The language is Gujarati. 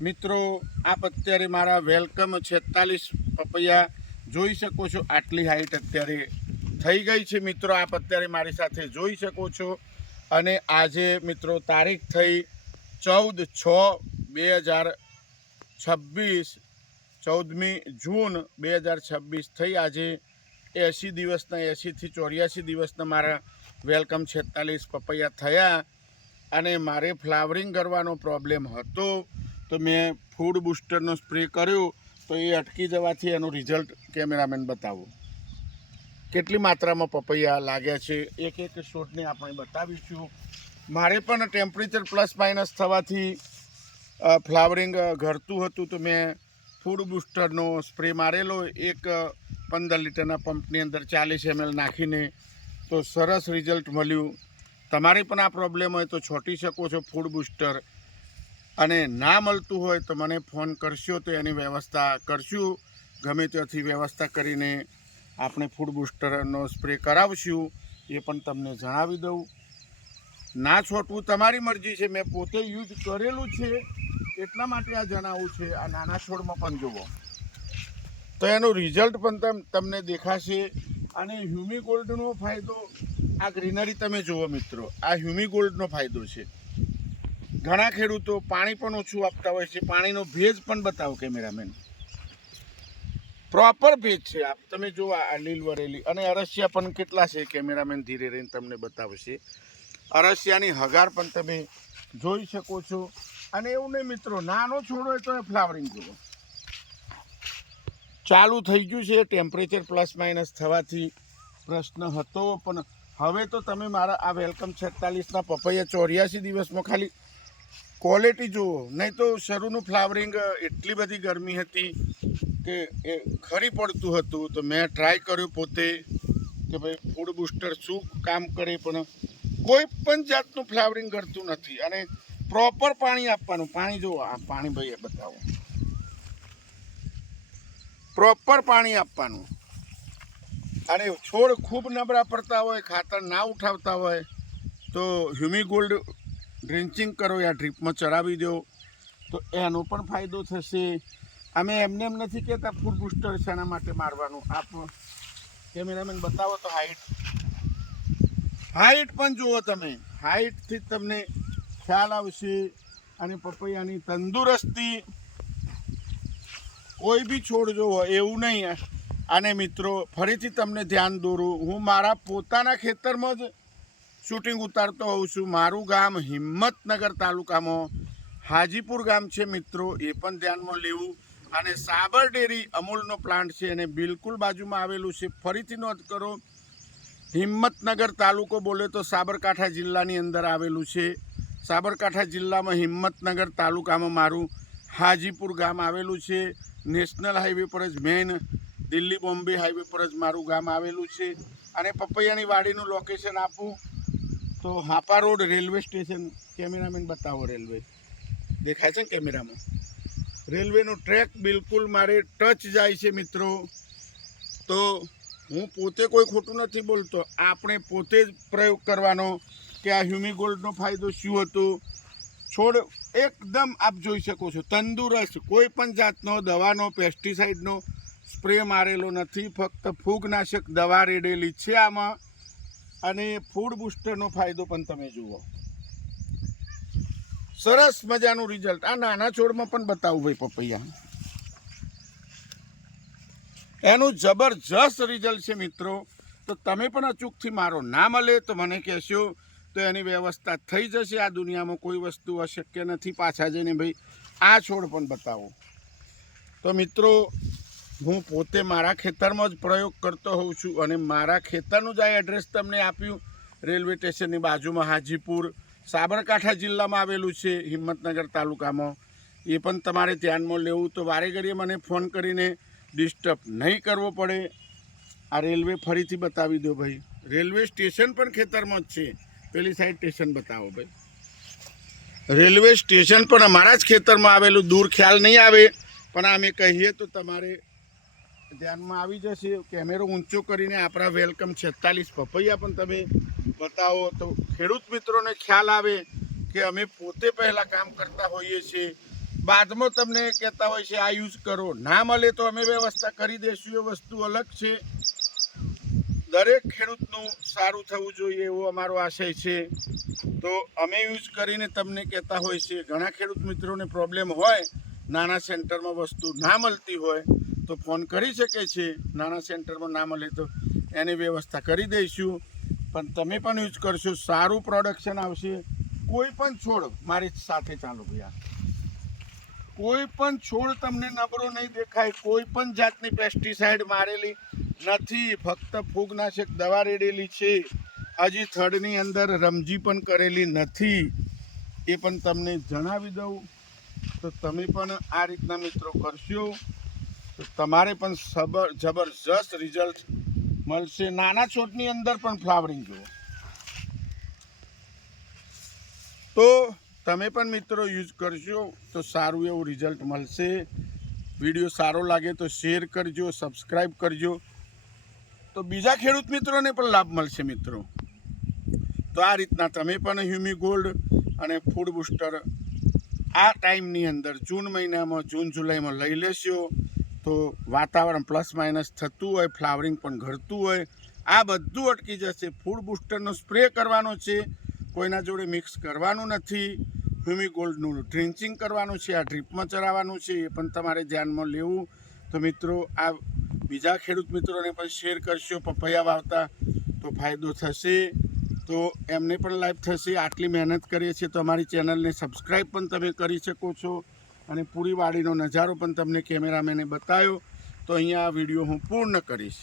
મિત્રો આપ અત્યારે મારા વેલકમ 46 પપૈયા જોઈ શકો છો। આટલી હાઈટ અત્યારે થઈ ગઈ છે મિત્રો, આપ અત્યારે મારી સાથે જોઈ શકો છો। અને આજે મિત્રો તારીખ થઈ 14/6/2026, 14મી જૂન 2026 થઈ। આજે 80 દિવસના 80 થી 84 દિવસના મારા વેલકમ 46 પપૈયા થયા। અને મારે ફ્લાવરિંગ કરવાનો પ્રોબ્લેમ હતો તો મેં ફૂડ બૂસ્ટરનો સ્પ્રે કર્યો તો એ અટકી જવાથી એનું રિઝલ્ટ કેમેરામેન બતાવો કેટલી માત્રામાં પપૈયા લાગ્યા છે। એક એક શોટને આપણે બતાવીશું। મારે પણ ટેમ્પરેચર પ્લસ માઇનસ થવાથી ફ્લાવરિંગ ઘટતું હતું તો મેં ફૂડ બૂસ્ટરનો સ્પ્રે મારેલો, એક 15 લીટરના પંપની અંદર 40 ml નાખીને, તો સરસ રિઝલ્ટ મળ્યું। તમારે પણ આ પ્રોબ્લેમ હોય તો છોટી શકો છો ફૂડ બૂસ્ટર, અને ના મળતું હોય તો મને ફોન કરશો તો એની વ્યવસ્થા કરશું। ગમે ત્યાંથી વ્યવસ્થા કરીને આપણે ફૂડ બૂસ્ટરનો સ્પ્રે કરાવશું, એ પણ તમને જણાવી દઉં। ના છોટવું તમારી મરજી છે, મેં પોતે યુઝ કરેલું છે એટલા માટે આ જણાવું છે। આ નાના છોડમાં પણ જુઓ તો એનું રિઝલ્ટ પણ તમને દેખાશે। અને હ્યુમિગોલ્ડનો ફાયદો, આ ગ્રીનરી તમે જુઓ મિત્રો, આ હ્યુમિગોલ્ડનો ફાયદો છે। ઘણા ખેડૂતો પાણી પણ ઓછું આપતા હોય છે, પાણીનો ભેજ પણ બતાવો કેમેરામેન, પ્રોપર ભેજ છે। આપ તમે જુઓ આ લીલ વરેલી, અને અરસિયા પણ કેટલા છે કેમેરામેન ધીરે રહીને તમને બતાવશે। અરસિયાની હગાર પણ તમે જોઈ શકો છો। અને એવું નહીં મિત્રો, નાનો છોડ હોય તો એ ફ્લાવરિંગ જુઓ ચાલુ થઈ ગયું છે। ટેમ્પરેચર પ્લસ માઇનસ થવાથી પ્રશ્ન હતો, પણ હવે તો તમે મારા આ વેલકમ 46ના પપૈયા 84 દિવસમાં ખાલી ક્વોલિટી જુઓ। નહીં તો શરૂનું ફ્લાવરિંગ એટલી બધી ગરમી હતી કે એ ખરી પડતું હતું, તો મેં ટ્રાય કર્યું પોતે કે ભાઈ ફૂડ બૂસ્ટર શું કામ કરે, પણ કોઈ પણ જાતનું ફ્લાવરિંગ કરતું નથી। અને પ્રોપર પાણી આપવાનું, પાણી જુઓ, આ પાણી ભાઈ બતાવો, પ્રોપર પાણી આપવાનું। અને છોડ ખૂબ નબળા પડતા હોય, ખાતર ના ઉઠાવતા હોય તો હ્યુમિગોલ્ડ ડ્રિન્ચિંગ કરો યા ડ્રીપમાં ચડાવી દો તો એનો પણ ફાયદો થશે। અમે એમને એમ નથી કહેતા ફૂડ બૂસ્ટર શેના માટે મારવાનું। આપ કેમેરામેન બતાવો તો હાઈટ પણ જુઓ તમે, હાઈટથી તમને ખ્યાલ આવશે। અને પપૈયાની તંદુરસ્તી, કોઈ બી છોડ જોવો એવું નહીં। અને મિત્રો ફરીથી તમને ધ્યાન દોરું, હું મારા પોતાના ખેતરમાં જ શૂટિંગ ઉતારતો હોઉં છું। મારું ગામ હિંમતનગર તાલુકામાં હાજીપુર ગામ છે મિત્રો, એ પણ ધ્યાનમાં લેવું। અને સાબર ડેરી અમૂલનો પ્લાન્ટ છે અને બિલકુલ બાજુમાં આવેલું છે। ફરીથી નોંધ કરો, હિંમતનગર તાલુકો બોલે તો સાબરકાંઠા જિલ્લાની અંદર આવેલું છે। સાબરકાંઠા જિલ્લામાં હિંમતનગર તાલુકામાં મારું હાજીપુર ગામ આવેલું છે। નેશનલ હાઈવે પર જ, મેઇન દિલ્હી બોમ્બે હાઈવે પર જ મારું ગામ આવેલું છે। અને પપૈયાની વાડીનું લોકેશન આપું તો Hapa road railway station, cameraman બતાવો, રેલવે દેખાય છે ને કેમેરામાં, રેલવેનો ટ્રેક બિલકુલ મારે ટચ જાય છે મિત્રો। તો હું પોતે કોઈ ખોટું નથી બોલતો, આપણે પોતે જ પ્રયોગ કરવાનો કે આ હ્યુમિગોલ્ડનો ફાયદો શું હતો। છોડ એકદમ આપ જોઈ શકો છો તંદુરસ્ત, કોઈ પણ જાતનો દવાનો, પેસ્ટિસાઇડનો સ્પ્રે મારેલો નથી, ફક્ત ફૂગનાશક દવા રેડેલી છે આમાં। અને ફૂડ બૂસ્ટરનો ફાયદો પણ તમે જુઓ, સરસ મજાનું રિઝલ્ટ। આ નાના છોડમાં પણ બતાવું ભાઈ પપૈયા, એનું જબરજસ્ત રિઝલ્ટ છે મિત્રો। તો તમે પણ અચૂકથી મારો, ના મળે તો મને કહેશો તો એની વ્યવસ્થા થઈ જશે। આ દુનિયામાં કોઈ વસ્તુ અશક્ય નથી। પાછા જઈને ભાઈ આ છોડ પણ બતાવો। તો મિત્રો હું પોતે મારા ખેતરમાં જ પ્રયોગ કરતો હોઉં છું, અને મારા ખેતરનું જ આ એડ્રેસ તમને આપ્યું। રેલવે સ્ટેશનની બાજુમાં હાજીપુર, સાબરકાંઠા જિલ્લામાં આવેલું છે, હિંમતનગર તાલુકામાં। એ પણ તમારે ધ્યાનમાં લેવું। તો વારે ઘડીએ મને ફોન કરીને ડિસ્ટર્બ નહીં કરવો પડે। આ રેલવે ફરીથી બતાવી દો ભાઈ, રેલવે સ્ટેશન પણ ખેતરમાં જ છે। પેલી સાઈડ સ્ટેશન બતાવો ભાઈ, રેલવે સ્ટેશન પણ અમારા જ ખેતરમાં આવેલું, દૂર ખ્યાલ નહીં આવે, પણ અમે કહીએ તો તમારે ધ્યાનમાં આવી જશે। કેમેરો ઊંચો કરીને આપણા વેલકમ 46 પપૈયા પણ તમે બતાવો તો ખેડૂત મિત્રોને ખ્યાલ આવે કે અમે પોતે પહેલાં કામ કરતા હોઈએ છીએ। બાદમાં તમને કહેતા હોય છે આ યુઝ કરો, ના મળે તો અમે વ્યવસ્થા કરી દઈશું, એ વસ્તુ અલગ છે. દરેક ખેડૂતનું સારું થવું જોઈએ એવો અમારો આશય છે. તો અમે યુઝ કરીને તમને કહેતા હોય છે. ઘણા ખેડૂત મિત્રોને પ્રોબ્લેમ હોય, નાના સેન્ટરમાં વસ્તુ ના મળતી હોય તો ફોન કરી શકે છે. નાના સેન્ટરમાં ના મળે તો એની વ્યવસ્થા કરી દઈશું. પણ તમે પણ યુઝ કરશો, સારું પ્રોડક્શન આવશે. કોઈ પણ છોડ મારી સાથે ચાલો ભૈયા, કોઈ પણ છોડ તમને નબળો નહીં દેખાય. કોઈ પણ જાતની પેસ્ટિસાઇડ મારેલી નથી, ફક્ત ફૂગનાશક દવા રેડેલી છે. હજી થડની અંદર રમજી પણ કરેલી નથી, એ પણ તમને જણાવી દઉં. તો તમે પણ આ રીતના મિત્રો કરશો તો તમારે પણ જબરજસ્ત રિઝલ્ટ મળશે. નાના છોડની અંદર પણ ફ્લાવરિંગ જુઓ. તો તમે પણ મિત્રો યુઝ કરશો તો સારું એવું રિઝલ્ટ મળશે. વિડીયો સારો લાગે તો શેર કરજો, સબસ્ક્રાઈબ કરજો, તો બીજા ખેડૂત મિત્રોને પણ લાભ મળશે મિત્રો. તો આ રીતના તમે પણ હ્યુમી ગોલ્ડ અને ફૂડ બૂસ્ટર આ ટાઈમની અંદર જૂન મહિનામાં, જૂન જુલાઈમાં લઈ લેશો તો વાતાવરણ પ્લસ માઇનસ થતું હોય, ફ્લાવરિંગ પણ ઘટતું હોય, આ બધું અટકી જશે. ફૂડ બૂસ્ટરનો સ્પ્રે કરવાનો છે, કોઈના જોડે મિક્સ કરવાનું નથી. હ્યુમી ગોલ્ડનું ડ્રિન્ચિંગ કરવાનું છે, આ ડ્રીપમાં ચરાવવાનું છે, એ પણ તમારે ધ્યાનમાં લેવું. તો મિત્રો આ બીજા ખેડૂત મિત્રોને પણ શેર કરશો. પપૈયા વાવતા તો ફાયદો થશે, તો એમને પણ લાભ થશે. આટલી મહેનત કરીએ છીએ તો અમારી ચેનલને સબસ્ક્રાઈબ પણ તમે કરી શકો છો. અને પૂરી વાડીનો નજારો પણ તમને કેમેરામેને બતાવ્યો. તો અહીંયા આ વિડીયો હું પૂર્ણ કરીશ.